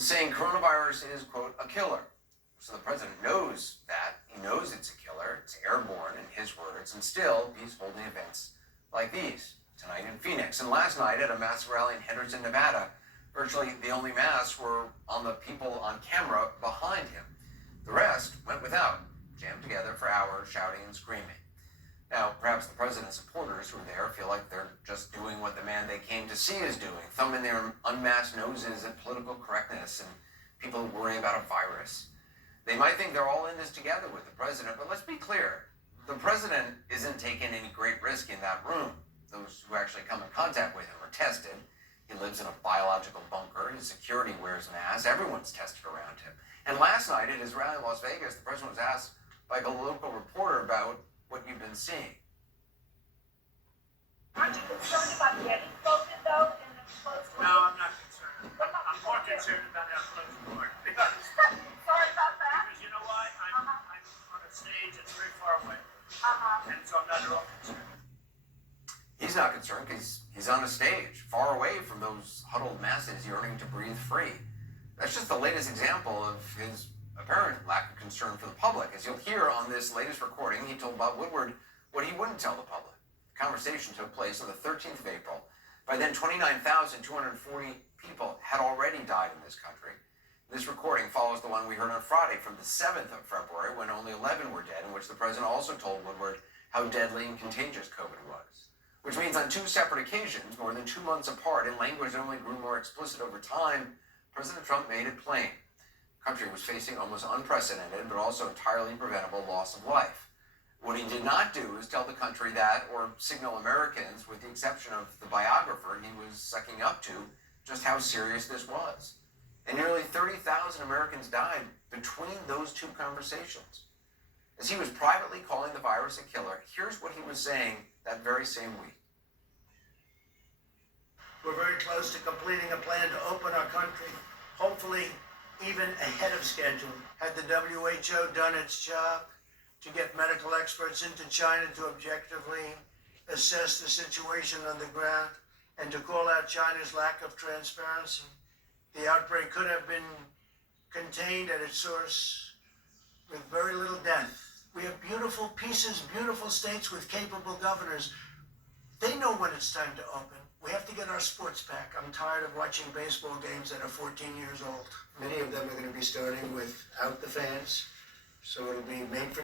saying coronavirus is, quote, a killer. So the president knows that. He knows it's a killer. It's airborne, in his words. And still, he's holding events like these tonight in Phoenix. And last night at a massive rally in Henderson, Nevada, virtually the only masks were on the people on camera behind him. The rest went without, jammed together for hours, shouting and screaming. Now, perhaps the president's supporters who are there feel like they're just doing what the man they came to see is doing, thumbing their unmasked noses at political correctness and people who worry about a virus. They might think they're all in this together with the president, but let's be clear. The president isn't taking any great risk in that room. Those who actually come in contact with him are tested. He lives in a biological bunker. His security wears masks. Everyone's tested around him. And last night at his rally in Las Vegas, the president was asked by a local reporter about what you've been seeing. Aren't you concerned about getting COVID, though, in the close room? No, I'm not concerned. I'm more concerned about how close you are. Because Sorry about that. you know why? I'm on a stage that's very far away. And so I'm not at all concerned. He's not concerned because he's on a stage, far away from those huddled masses yearning to breathe free. That's just the latest example of his apparent lack of concern for the public. As you'll hear on this latest recording, he told Bob Woodward what he wouldn't tell the public. The conversation took place on the 13th of April. By then, 29,240 people had already died in this country. This recording follows the one we heard on Friday from the 7th of February, when only 11 were dead, in which the president also told Woodward how deadly and contagious COVID was. Which means on two separate occasions, more than 2 months apart, in language that only grew more explicit over time, President Trump made it plain. The country was facing almost unprecedented, but also entirely preventable loss of life. What he did not do is tell the country that, or signal Americans, with the exception of the biographer he was sucking up to, just how serious this was. And nearly 30,000 Americans died between those two conversations. As he was privately calling the virus a killer, here's what he was saying that very same week. We're very close to completing a plan to open our country, hopefully even ahead of schedule. Had the WHO done its job to get medical experts into China to objectively assess the situation on the ground and to call out China's lack of transparency, the outbreak could have been contained at its source with very little death. We have beautiful pieces, beautiful states with capable governors. They know when it's time to open. We have to get our sports back. I'm tired of watching baseball games that are 14 years old. Many of them are going to be starting without the fans, so it'll be made for